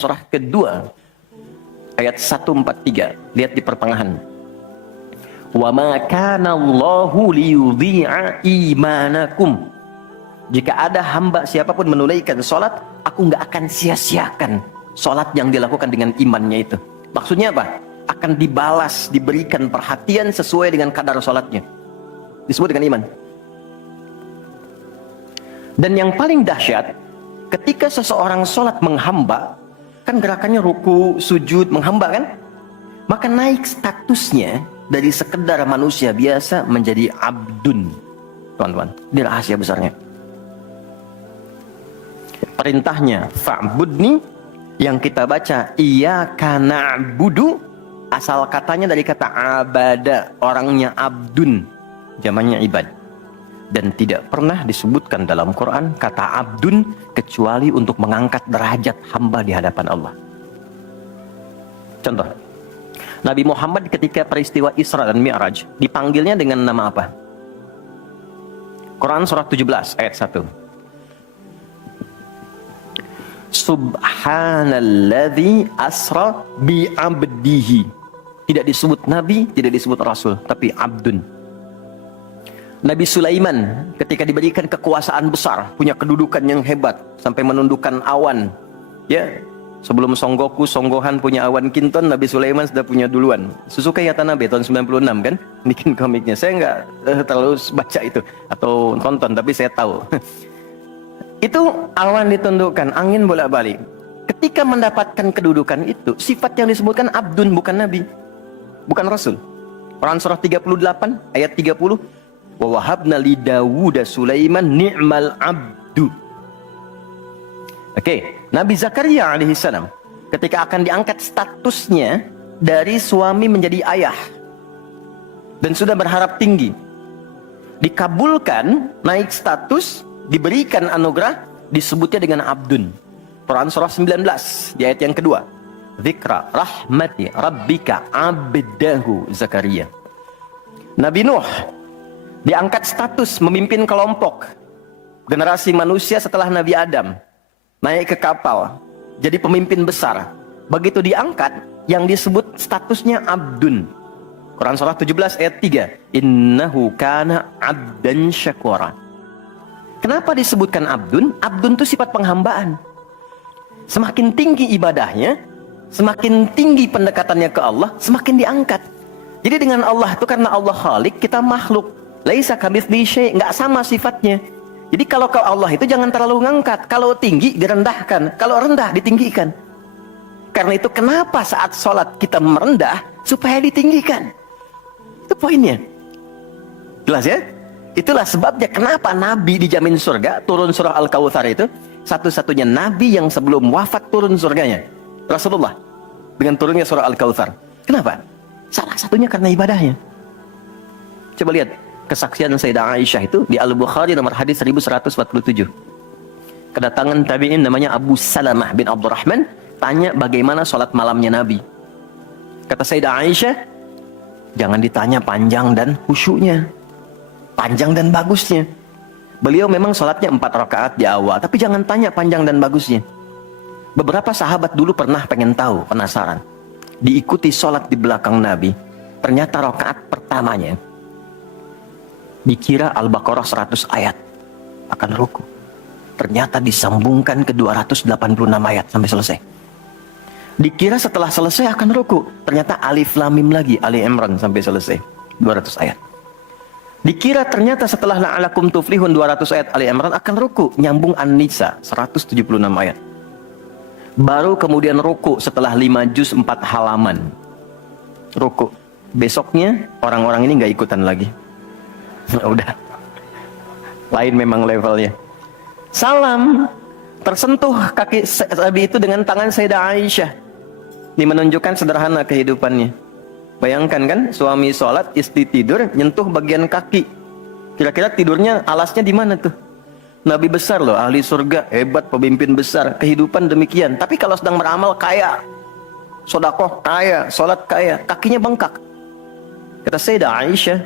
surah kedua ayat 143, lihat di pertengahan. Wa ma kana Allahu liyudhi'a imanakum. Jika ada hamba siapapun menunaikan salat, aku nggak akan sia-siakan salat yang dilakukan dengan imannya itu. Maksudnya apa? Akan dibalas, diberikan perhatian sesuai dengan kadar salatnya. Disebut dengan iman. Dan yang paling dahsyat, ketika seseorang salat menghamba, kan gerakannya ruku, sujud, menghamba kan? Maka naik statusnya dari sekedar manusia biasa menjadi abdun. Teman-teman, ini rahasia besarnya. Perintahnya fa'budni, yang kita baca iyyaka na'budu, asal katanya dari kata abada, orangnya abdun, zamannya ibad. Dan tidak pernah disebutkan dalam Quran kata abdun kecuali untuk mengangkat derajat hamba di hadapan Allah. Contoh, Nabi Muhammad ketika peristiwa Isra dan Mi'raj dipanggilnya dengan nama apa? Quran surah 17 ayat 1. Subhanalladzi asra bi'abdihi. Tidak disebut nabi, tidak disebut rasul, tapi abdun. Nabi Sulaiman ketika diberikan kekuasaan besar, punya kedudukan yang hebat sampai menundukkan awan. Ya, sebelum Songgohan punya awan kinton, Nabi Sulaiman sudah punya duluan. Suzuka Yatanabe tahun 96 kan, bikin komiknya. Saya nggak terlalu baca itu atau tonton, tapi saya tahu. Itu awan ditundukkan, angin bolak-balik. Ketika mendapatkan kedudukan itu, sifat yang disebutkan abdun, bukan nabi, bukan rasul. Quran surah 38 ayat 30. Wa wahabna li Dawuda Sulaiman ni'mal abdu. Oke, Nabi Zakaria alaihissalam ketika akan diangkat statusnya dari suami menjadi ayah dan sudah berharap tinggi, dikabulkan, naik status, diberikan anugerah, disebutnya dengan abdun. Quran surah 19 di ayat yang kedua. Dzikra rahmati rabbika abdahu Zakaria. Nabi Nuh diangkat status memimpin kelompok generasi manusia setelah Nabi Adam, naik ke kapal jadi pemimpin besar. Begitu diangkat, yang disebut statusnya abdun. Quran surah 17 ayat 3. Innahu kana abdan syakura. Kenapa disebutkan abdun? Abdun itu sifat penghambaan. Semakin tinggi ibadahnya, semakin tinggi pendekatannya ke Allah, semakin diangkat. Jadi dengan Allah itu, karena Allah Khalik, kita makhluk. Laisa kamitslihi syai', enggak sama sifatnya. Jadi kalau ke Allah itu jangan terlalu ngangkat. Kalau tinggi direndahkan, kalau rendah ditinggikan. Karena itu kenapa saat sholat kita merendah supaya ditinggikan. Itu poinnya. Jelas ya? Itulah sebabnya kenapa Nabi dijamin surga, turun surah Al-Kautsar itu satu-satunya Nabi yang sebelum wafat turun surganya. Rasulullah dengan turunnya surah Al-Kautsar. Kenapa? Salah satunya karena ibadahnya. Coba lihat kesaksian Sayyidah Aisyah itu di Al-Bukhari nomor hadis 1147. Kedatangan tabi'in namanya Abu Salamah bin Abdurrahman, tanya bagaimana sholat malamnya Nabi. Kata Sayyidah Aisyah, jangan ditanya panjang dan khusyuknya, panjang dan bagusnya. Beliau memang sholatnya 4 rakaat di awal, tapi jangan tanya panjang dan bagusnya. Beberapa sahabat dulu pernah pengen tahu, penasaran. Diikuti sholat di belakang Nabi, ternyata rakaat pertamanya dikira Al-Baqarah 100 ayat akan ruku, ternyata disambungkan ke 286 ayat sampai selesai. Dikira setelah selesai akan ruku, ternyata Alif Lam Mim lagi, Ali Imran sampai selesai 200 ayat. Dikira ternyata setelah La'alakum Tuflihun 200 ayat Ali Imran akan ruku, nyambung An-Nisa 176 ayat. Baru kemudian ruku setelah 5 juz 4 halaman. Ruku. Besoknya orang-orang ini nggak ikutan lagi. Udah lain memang levelnya. Salam, tersentuh kaki Nabi itu dengan tangan Sayyidah Aisyah. Ini menunjukkan sederhana kehidupannya. Bayangkan kan, suami sholat, istri tidur, nyentuh bagian kaki. Kira-kira tidurnya alasnya di mana tuh? Nabi besar loh, ahli surga, hebat, pemimpin besar, kehidupan demikian. Tapi kalau sedang beramal kaya, sodakoh kaya, sholat kaya, kakinya bengkak. Kata Sayyidah Aisyah,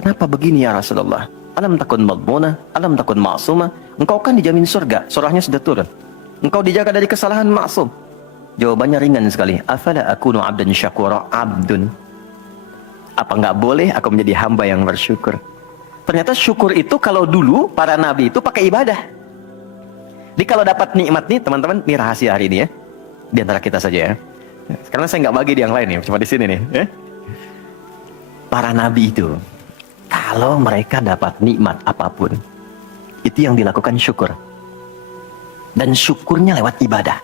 kenapa begini ya Rasulullah? Alam takun madmuna, alam takun ma'sumah. Engkau kan dijamin surga, surahnya sudah turun. Engkau dijaga dari kesalahan maksum. Jawabannya ringan sekali. Afala akunu abdan syakura, abdun. Apa nggak boleh aku menjadi hamba yang bersyukur? Ternyata syukur itu kalau dulu para nabi itu pakai ibadah. Jadi kalau dapat nikmat nih teman-teman, ini rahasia hari ini ya. Di antara kita saja ya. Karena saya nggak bagi di yang lain nih, cuma di sini nih. Ya. Para nabi itu, kalau mereka dapat nikmat apapun, itu yang dilakukan syukur. Dan syukurnya lewat ibadah.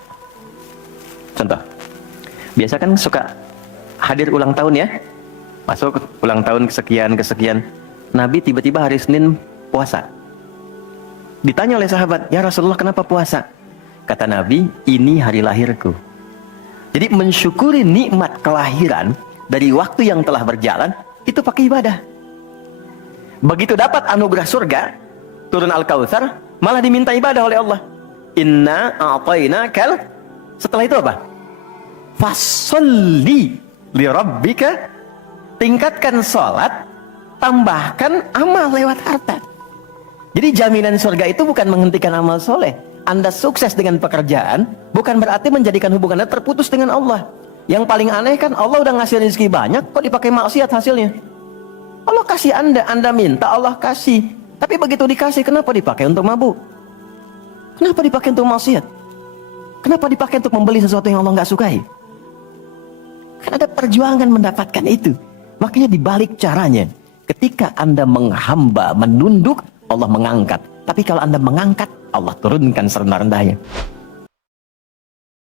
Contoh, biasa kan suka hadir ulang tahun ya. Masuk ulang tahun kesekian. Nabi tiba-tiba hari Senin puasa. Ditanya oleh sahabat, ya Rasulullah kenapa puasa? Kata Nabi, ini hari lahirku. Jadi mensyukuri nikmat kelahiran dari waktu yang telah berjalan, itu pakai ibadah. Begitu dapat anugerah surga, turun Al-Kautsar, malah diminta ibadah oleh Allah. Inna a'tainakal. Setelah itu apa? Fasholli li rabbika. Tingkatkan sholat, tambahkan amal lewat harta. Jadi jaminan surga itu bukan menghentikan amal soleh. Anda sukses dengan pekerjaan, bukan berarti menjadikan hubungan Anda terputus dengan Allah. Yang paling aneh kan Allah udah ngasih rezeki banyak, kok dipakai maksiat hasilnya? Allah kasih Anda minta, Allah kasih. Tapi begitu dikasih, kenapa dipakai untuk mabuk? Kenapa dipakai untuk maksiat? Kenapa dipakai untuk membeli sesuatu yang Allah nggak sukai? Kan ada perjuangan mendapatkan itu. Makanya dibalik caranya, ketika Anda menghamba, menunduk, Allah mengangkat. Tapi kalau Anda mengangkat, Allah turunkan serendah-rendahnya.